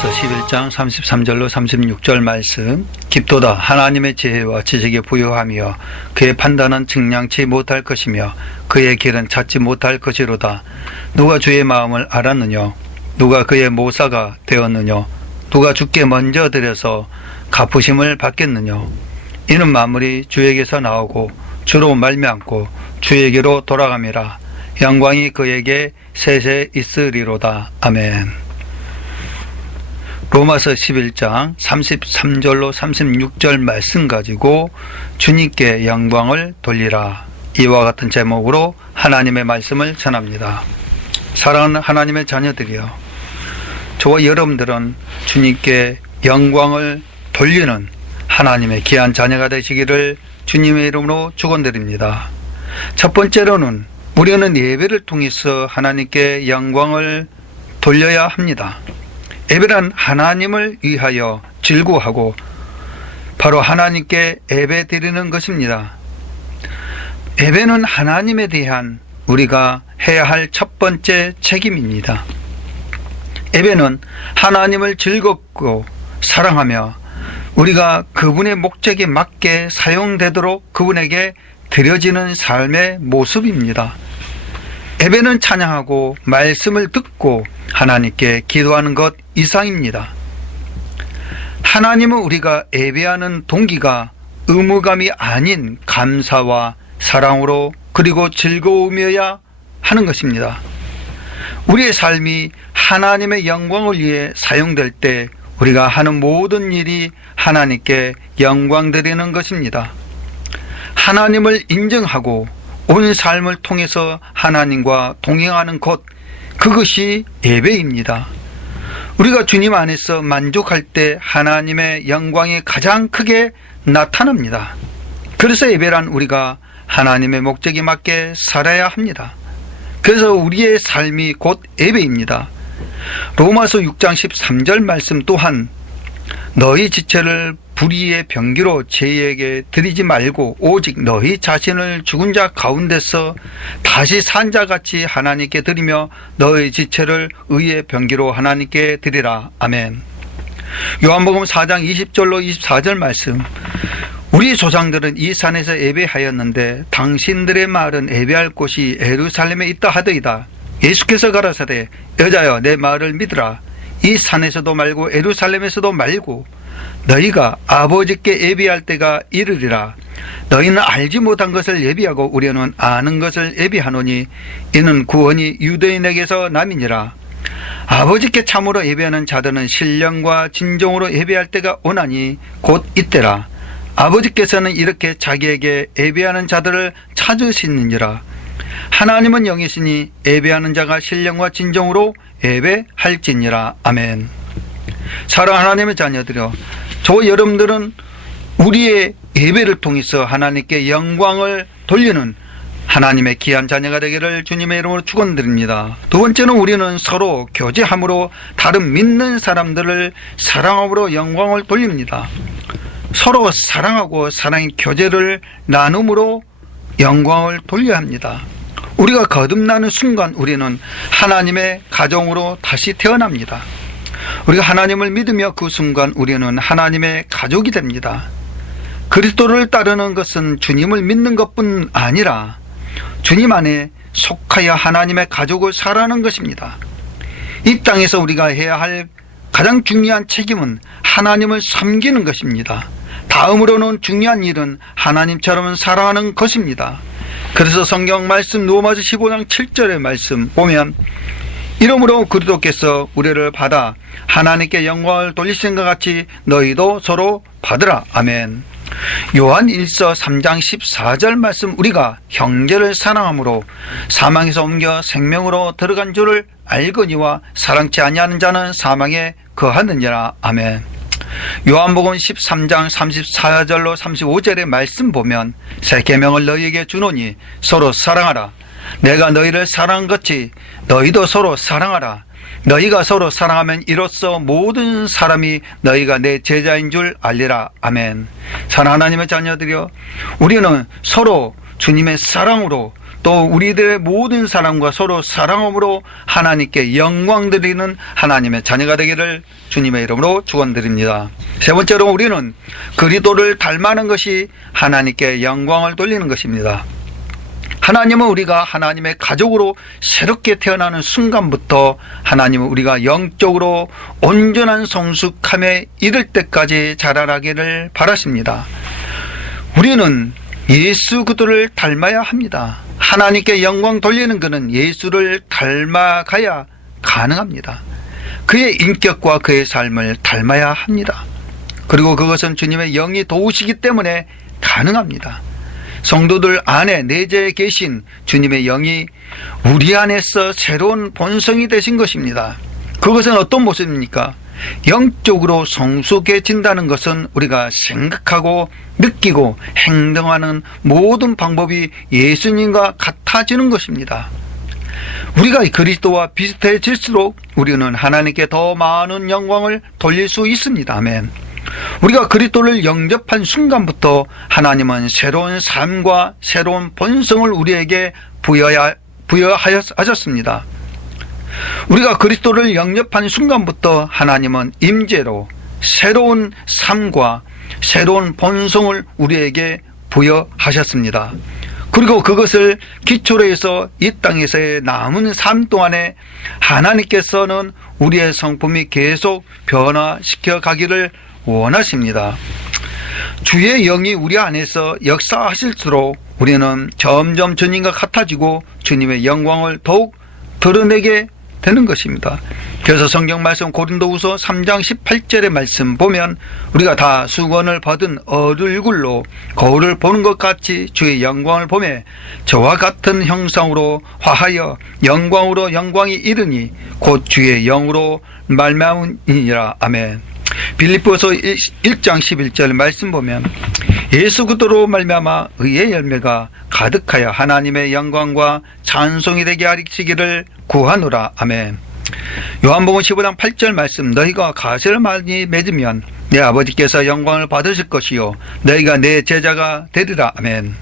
로마서 11장 33절로 36절 말씀. 깊도다 하나님의 지혜와 지식에 부유하며 그의 판단은 측량치 못할 것이며 그의 길은 찾지 못할 것이로다. 누가 주의 마음을 알았느냐? 누가 그의 모사가 되었느냐? 누가 주께 먼저 드려서 갚으심을 받겠느냐? 이는 만물이 주에게서 나오고 주로 말미암고 주에게로 돌아감이라. 영광이 그에게 세세 있으리로다. 아멘. 로마서 11장 33절로 36절 말씀 가지고 주님께 영광을 돌리라. 이와 같은 제목으로 하나님의 말씀을 전합니다. 사랑하는 하나님의 자녀들이여, 저와 여러분들은 주님께 영광을 돌리는 하나님의 귀한 자녀가 되시기를 주님의 이름으로 축원드립니다. 첫 번째로는 우리는 예배를 통해서 하나님께 영광을 돌려야 합니다. 예배란 하나님을 위하여 즐거워하고 바로 하나님께 예배 드리는 것입니다. 예배는 하나님에 대한 우리가 해야 할 첫 번째 책임입니다. 예배는 하나님을 즐겁고 사랑하며 우리가 그분의 목적에 맞게 사용되도록 그분에게 드려지는 삶의 모습입니다. 예배는 찬양하고 말씀을 듣고 하나님께 기도하는 것 이상입니다. 하나님은 우리가 예배하는 동기가 의무감이 아닌 감사와 사랑으로 그리고 즐거움이어야 하는 것입니다. 우리의 삶이 하나님의 영광을 위해 사용될 때 우리가 하는 모든 일이 하나님께 영광 드리는 것입니다. 하나님을 인정하고 온 삶을 통해서 하나님과 동행하는 것, 그것이 예배입니다. 우리가 주님 안에서 만족할 때 하나님의 영광이 가장 크게 나타납니다. 그래서 예배란 우리가 하나님의 목적에 맞게 살아야 합니다. 그래서 우리의 삶이 곧 예배입니다. 로마서 6장 13절 말씀 또한 너희 지체를 불의의 병기로 죄에게 드리지 말고 오직 너희 자신을 죽은 자 가운데서 다시 산 자같이 하나님께 드리며 너희 지체를 의의 병기로 하나님께 드리라. 아멘. 요한복음 4장 20절로 24절 말씀. 우리 조상들은 이 산에서 예배하였는데 당신들의 말은 예배할 곳이 예루살렘에 있다 하더이다. 예수께서 가라사대 여자여 내 말을 믿으라. 이 산에서도 말고 예루살렘에서도 말고 너희가 아버지께 예비할 때가 이르리라. 너희는 알지 못한 것을 예비하고 우리는 아는 것을 예비하노니 이는 구원이 유대인에게서 남이니라. 아버지께 참으로 예배하는 자들은 신령과 진정으로 예배할 때가 오나니 곧 이때라. 아버지께서는 이렇게 자기에게 예배하는 자들을 찾으시느니라. 하나님은 영이시니 예배하는 자가 신령과 진정으로 예배할지니라. 아멘. 사랑하는 하나님의 자녀들이여, 저와 여러분들은 우리의 예배를 통해서 하나님께 영광을 돌리는 하나님의 귀한 자녀가 되기를 주님의 이름으로 축원드립니다. 두 번째는 우리는 서로 교제함으로 다른 믿는 사람들을 사랑함으로 영광을 돌립니다. 서로 사랑하고 사랑의 교제를 나눔으로 영광을 돌려야 합니다. 우리가 거듭나는 순간 우리는 하나님의 가정으로 다시 태어납니다. 우리가 하나님을 믿으며 그 순간 우리는 하나님의 가족이 됩니다. 그리스도를 따르는 것은 주님을 믿는 것뿐 아니라 주님 안에 속하여 하나님의 가족을 살아가는 것입니다. 이 땅에서 우리가 해야 할 가장 중요한 책임은 하나님을 섬기는 것입니다. 다음으로는 중요한 일은 하나님처럼 살아가는 것입니다. 그래서 성경 말씀 로마서 15장 7절의 말씀 보면 이러므로 그리스도께서 우리를 받아 하나님께 영광을 돌리신 것 같이 너희도 서로 받으라. 아멘. 요한 1서 3장 14절 말씀 우리가 형제를 사랑함으로 사망에서 옮겨 생명으로 들어간 줄을 알거니와 사랑치 아니하는 자는 사망에 거하느니라. 아멘. 요한복음 13장 34절로 35절의 말씀 보면 새 계명을 너희에게 주노니 서로 사랑하라. 내가 너희를 사랑한 것이 너희도 서로 사랑하라. 너희가 서로 사랑하면 이로써 모든 사람이 너희가 내 제자인 줄 알리라. 아멘. 사랑하는 하나님의 자녀들이여, 우리는 서로 주님의 사랑으로 또 우리들의 모든 사람과 서로 사랑함으로 하나님께 영광 드리는 하나님의 자녀가 되기를 주님의 이름으로 축원드립니다. 세 번째로 우리는 그리스도를 닮아가는 것이 하나님께 영광을 돌리는 것입니다. 하나님은 우리가 하나님의 가족으로 새롭게 태어나는 순간부터 하나님은 우리가 영적으로 온전한 성숙함에 이를 때까지 자라나기를 바라십니다. 우리는 예수 그리스도를 닮아야 합니다. 하나님께 영광 돌리는 것은 예수를 닮아가야 가능합니다. 그의 인격과 그의 삶을 닮아야 합니다. 그리고 그것은 주님의 영이 도우시기 때문에 가능합니다. 성도들 안에 내재해 계신 주님의 영이 우리 안에서 새로운 본성이 되신 것입니다. 그것은 어떤 모습입니까? 영적으로 성숙해진다는 것은 우리가 생각하고 느끼고 행동하는 모든 방법이 예수님과 같아지는 것입니다. 우리가 그리스도와 비슷해질수록 우리는 하나님께 더 많은 영광을 돌릴 수 있습니다. 아멘. 우리가 그리스도를 영접한 순간부터 하나님은 새로운 삶과 새로운 본성을 우리에게 부여하셨습니다. 우리가 그리스도를 영접한 순간부터 하나님은 임재로 새로운 삶과 새로운 본성을 우리에게 부여하셨습니다. 그리고 그것을 기초로 해서 이 땅에서의 남은 삶 동안에 하나님께서는 우리의 성품이 계속 변화시켜 가기를 원하십니다. 주의 영이 우리 안에서 역사하실수록 우리는 점점 주님과 같아지고 주님의 영광을 더욱 드러내게 되는 것입니다. 그래서 성경 말씀 고린도후서 3장 18절의 말씀 보면 우리가 다 수건을 받은 얼굴로 거울을 보는 것 같이 주의 영광을 보매 저와 같은 형상으로 화하여 영광으로 영광이 이르니 곧 주의 영으로 말미암으니라. 아멘. 빌립보서 1장 11절 말씀 보면 예수 그리스도로 말미암아 의의 열매가 가득하여 하나님의 영광과 찬송이 되게 하시기를 구하노라. 아멘. 요한복음 15장 8절 말씀 너희가 가시를 많이 맺으면 내 아버지께서 영광을 받으실 것이요 너희가 내 제자가 되리라. 아멘.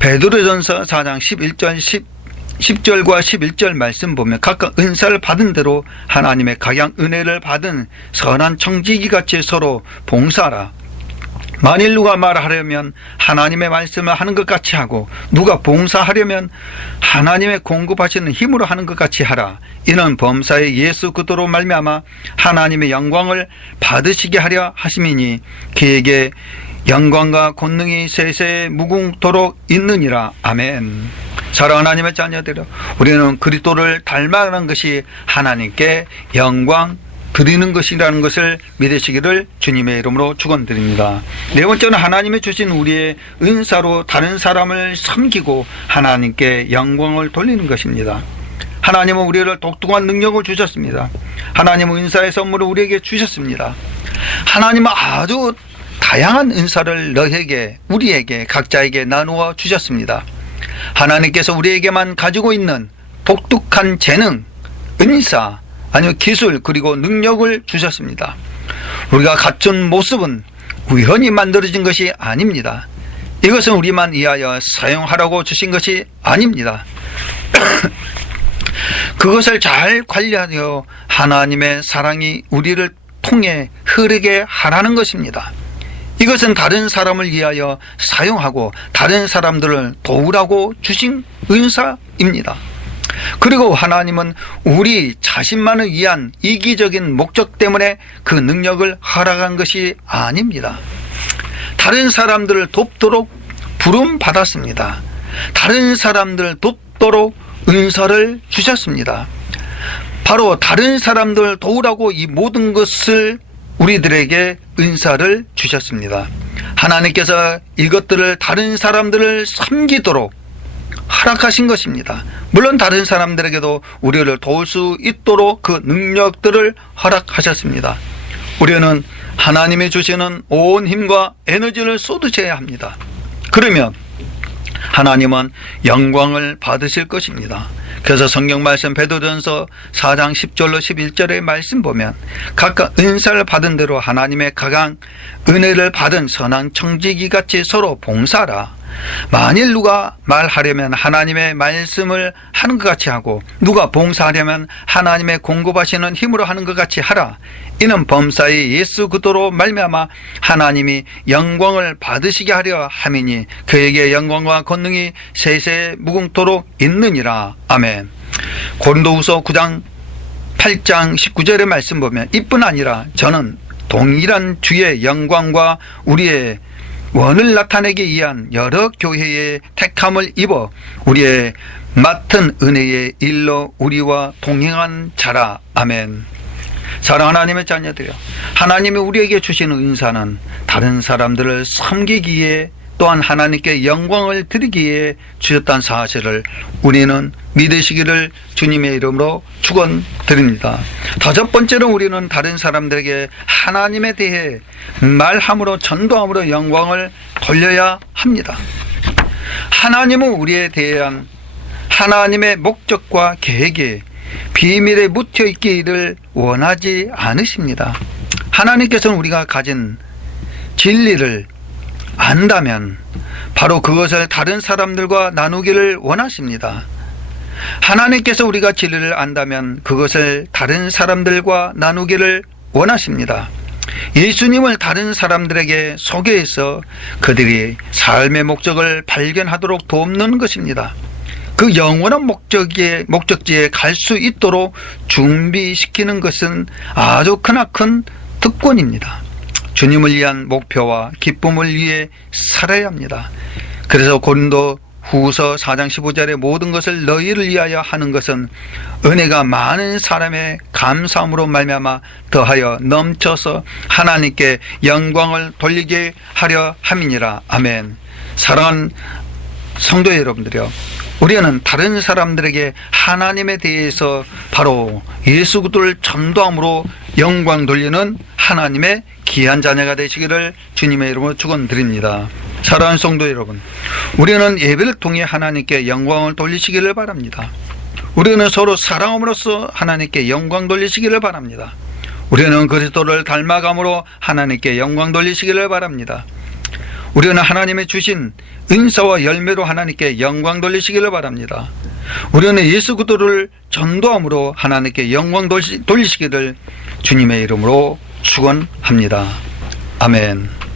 베드로전서 4장 10절과 11절 말씀 보면 각각 은사를 받은 대로 하나님의 각양 은혜를 받은 선한 청지기 같이 서로 봉사하라. 만일 누가 말하려면 하나님의 말씀을 하는 것 같이 하고 누가 봉사하려면 하나님의 공급하시는 힘으로 하는 것 같이 하라. 이는 범사의 예수 그리스도로 말미암아 하나님의 영광을 받으시게 하려 하심이니 그에게 영광과 권능이 세세 무궁토록 있느니라. 아멘. 사랑하는 하나님의 자녀들아, 우리는 그리스도를 닮아가는 것이 하나님께 영광 드리는 것이라는 것을 믿으시기를 주님의 이름으로 축원드립니다. 네 번째는 하나님이 주신 우리의 은사로 다른 사람을 섬기고 하나님께 영광을 돌리는 것입니다. 하나님은 우리를 독특한 능력을 주셨습니다. 하나님은 은사의 선물을 우리에게 주셨습니다. 하나님은 아주 다양한 은사를 너에게, 우리에게, 각자에게 나누어 주셨습니다. 하나님께서 우리에게만 가지고 있는 독특한 재능, 은사, 아니면 기술, 그리고 능력을 주셨습니다. 우리가 갖춘 모습은 우연히 만들어진 것이 아닙니다. 이것은 우리만 위하여 사용하라고 주신 것이 아닙니다. 그것을 잘 관리하여 하나님의 사랑이 우리를 통해 흐르게 하라는 것입니다. 이것은 다른 사람을 위하여 사용하고 다른 사람들을 도우라고 주신 은사입니다. 그리고 하나님은 우리 자신만을 위한 이기적인 목적 때문에 그 능력을 허락한 것이 아닙니다. 다른 사람들을 돕도록 부름받았습니다. 다른 사람들을 돕도록 은사를 주셨습니다. 바로 다른 사람들을 도우라고 이 모든 것을 우리들에게 은사를 주셨습니다. 하나님께서 이것들을 다른 사람들을 섬기도록 허락하신 것입니다. 물론 다른 사람들에게도 우리를 도울 수 있도록 그 능력들을 허락하셨습니다. 우리는 하나님이 주시는 온 힘과 에너지를 쏟으셔야 합니다. 그러면 하나님은 영광을 받으실 것입니다. 그래서 성경 말씀 베드로전서 4장 10절로 11절의 말씀 보면 각각 은사를 받은 대로 하나님의 각양 은혜를 받은 선한 청지기 같이 서로 봉사하라. 만일 누가 말하려면 하나님의 말씀을 하는 것 같이 하고 누가 봉사하려면 하나님의 공급하시는 힘으로 하는 것 같이 하라. 이는 범사의 예수 그리스도로 말미암아 하나님이 영광을 받으시게 하려 함이니 그에게 영광과 권능이 세세 무궁토록 있느니라. 아멘. 고린도후서 9장 8장 19절의 말씀 보면 이뿐 아니라 저는 동일한 주의 영광과 우리의 원을 나타내기 위한 여러 교회의 택함을 입어 우리의 맡은 은혜의 일로 우리와 동행한 자라. 아멘. 사랑하는 하나님의 자녀들이여, 하나님이 우리에게 주시는 은사는 다른 사람들을 섬기기에 또한 하나님께 영광을 드리기에 주셨다는 사실을 우리는 믿으시기를 주님의 이름으로 축원드립니다. 다섯 번째로 우리는 다른 사람들에게 하나님에 대해 말함으로 전도함으로 영광을 돌려야 합니다. 하나님은 우리에 대한 하나님의 목적과 계획에 비밀에 묻혀 있기를 원하지 않으십니다. 하나님께서는 우리가 가진 진리를 안다면 바로 그것을 다른 사람들과 나누기를 원하십니다. 하나님께서 우리가 진리를 안다면 그것을 다른 사람들과 나누기를 원하십니다. 예수님을 다른 사람들에게 소개해서 그들이 삶의 목적을 발견하도록 돕는 것입니다. 그 영원한 목적지에 갈 수 있도록 준비시키는 것은 아주 크나큰 특권입니다. 주님을 위한 목표와 기쁨을 위해 살아야 합니다. 그래서 고린도 후서 4장 15절에 모든 것을 너희를 위하여 하는 것은 은혜가 많은 사람의 감사함으로 말미암아 더하여 넘쳐서 하나님께 영광을 돌리게 하려 함이니라. 아멘. 사랑하는 성도 여러분들이요, 우리는 다른 사람들에게 하나님에 대해서 바로 예수 그리스도를 전도함으로 영광 돌리는 하나님의 귀한 자녀가 되시기를 주님의 이름으로 축원드립니다. 사랑하는 성도 여러분, 우리는 예배를 통해 하나님께 영광을 돌리시기를 바랍니다. 우리는 서로 사랑함으로써 하나님께 영광 돌리시기를 바랍니다. 우리는 그리스도를 닮아감으로 하나님께 영광 돌리시기를 바랍니다. 우리는 하나님의 주신 은사와 열매로 하나님께 영광 돌리시기를 바랍니다. 우리는 예수 그리스도를 전도함으로 하나님께 영광 돌리시기를 주님의 이름으로 축원합니다. 아멘.